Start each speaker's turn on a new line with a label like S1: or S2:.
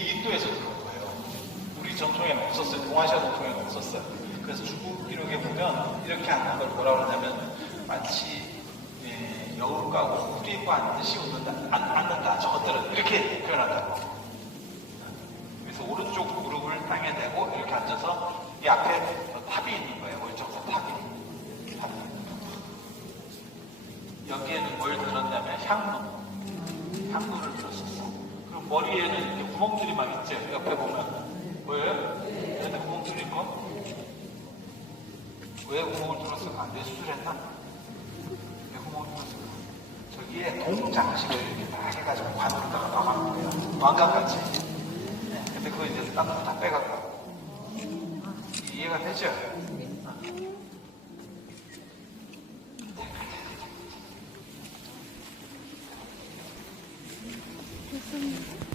S1: 인도에서 들어온 거예요. 우리 전통에는 없었어요. 동아시아 전통에는 없었어요. 그래서 중국 기록에 보면 이렇게 하는 걸 뭐라 그러냐면 마치 예, 여울 까고 후리고 앉듯이 웃는다, 안, 앉는다, 저것들은 이렇게 표현한다고. 그래서 오른쪽 무릎을 땅에 대고 이렇게 앉아서 이 앞에 탑이 있는 거예요. 월정사 탑이. 탑이. 여기에는 뭘 들었냐면 향로. 향로를 들었었어. 그럼 머리에는 이렇게 구멍줄이 막 있죠. 옆에 보면. 보여요? 근데 구멍줄이 거? 왜 구멍을 뚫었을까? 내 수술했나? 왜 구멍을 뚫었을까? 저기에 동장식을 이렇게 다 해가지고 관으로다가 박아놓은 거예요. 왕관같이. 네, 근데 그거 이제 땀도 다 빼갖고. 이해가 되죠?
S2: 嗯。